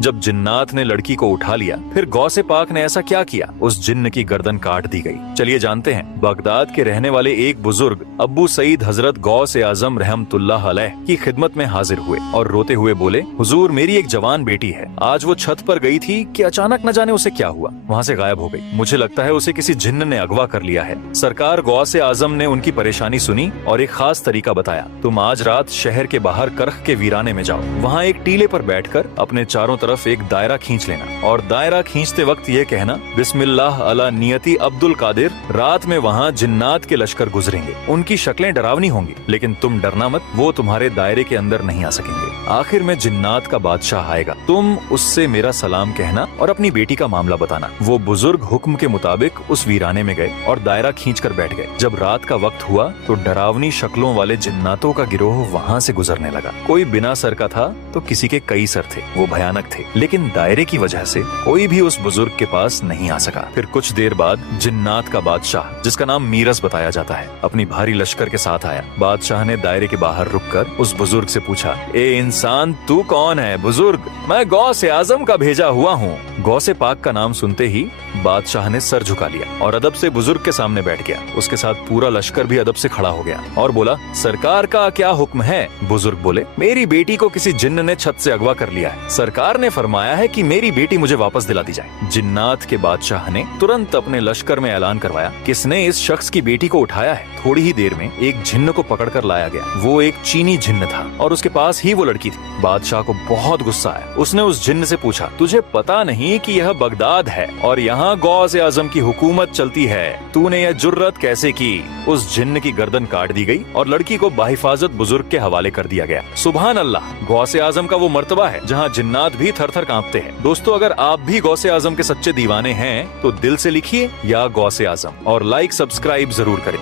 जब जिन्नात ने लड़की को उठा लिया, फिर गौसे पाक ने ऐसा क्या किया, उस जिन्न की गर्दन काट दी गई। चलिए जानते हैं। बगदाद के रहने वाले एक बुजुर्ग अब्बू सईद हजरत गौसे आजम रहमतुल्लाह अलैह की खिदमत में हाजिर हुए और रोते हुए बोले, हुजूर मेरी एक जवान बेटी है, आज वो छत पर गई थी कि अचानक न जाने उसे क्या हुआ, वहाँ से गायब हो गई। मुझे लगता है उसे किसी जिन्न ने अगवा कर लिया है। सरकार गौसे आजम ने उनकी परेशानी सुनी और एक खास तरीका बताया। तुम आज रात शहर के बाहर करख के वीराने में जाओ, वहाँ एक टीले पर बैठकर अपने चारों तरफ एक दायरा खींच लेना और दायरा खींचते वक्त ये कहना, बिस्मिल्लाह अला नियति अब्दुल कादिर। रात में वहाँ जिन्नात के लश्कर गुजरेंगे, उनकी शक्लें डरावनी होंगी, लेकिन तुम डरना मत, वो तुम्हारे दायरे के अंदर नहीं आ सकेंगे। आखिर में जिन्नात का बादशाह आएगा, तुम उससे मेरा सलाम कहना और अपनी बेटी का मामला बताना। वो बुजुर्ग हुक्म के मुताबिक उस वीराने में गए और दायरा खींचकर बैठ गए। जब रात का वक्त हुआ तो डरावनी शक्लों वाले जिन्नातों का गिरोह वहाँ से गुजरने लगा। कोई बिना सर का था तो किसी के कई सर थे, वो भयानक थे, लेकिन दायरे की वजह से कोई भी उस बुजुर्ग के पास नहीं आ सका। फिर कुछ देर बाद जिन्नात का बादशाह, जिसका नाम मीरस बताया जाता है, अपनी भारी लश्कर के साथ आया। बादशाह ने दायरे के बाहर रुककर उस बुजुर्ग से पूछा, ए इंसान तू कौन है? बुजुर्ग, मैं गौसे आजम का भेजा हुआ हूँ। गौसे पाक का नाम सुनते ही बादशाह ने सर झुका लिया और अदब से बुजुर्ग के सामने बैठ गया। उसके साथ पूरा लश्कर भी अदब से खड़ा हो गया और बोला, सरकार का क्या हुक्म है? बुजुर्ग बोले, मेरी बेटी को किसी जिन्न ने छत से अगवा कर लिया है। सरकार ने फरमाया है कि मेरी बेटी मुझे वापस दिला दी जाए। जिन्नात के बादशाह ने तुरंत अपने लश्कर में ऐलान करवाया, किसने इस शख्स की बेटी को उठाया है। थोड़ी ही देर में एक जिन्न को पकड़ कर लाया गया। वो एक चीनी जिन्न था और उसके पास ही वो लड़की थी। बादशाह को बहुत गुस्सा आया। उसने उस जिन्न से पूछा, तुझे पता नहीं कि यह बगदाद है और यहाँ गौसे आजम की हुकूमत चलती है, तूने यह जुर्रत कैसे की? उस जिन्न की गर्दन काट दी गई और लड़की को बाहिफाजत बुजुर्ग के हवाले कर दिया गया। सुभान अल्लाह, गौसे आजम का वो मर्तबा है जहाँ जिन्नात भी थर थर कांपते हैं। दोस्तों, अगर आप भी गौसे आजम के सच्चे दीवाने हैं तो दिल से लिखिए या गौसे आजम और लाइक सब्सक्राइब जरूर करें।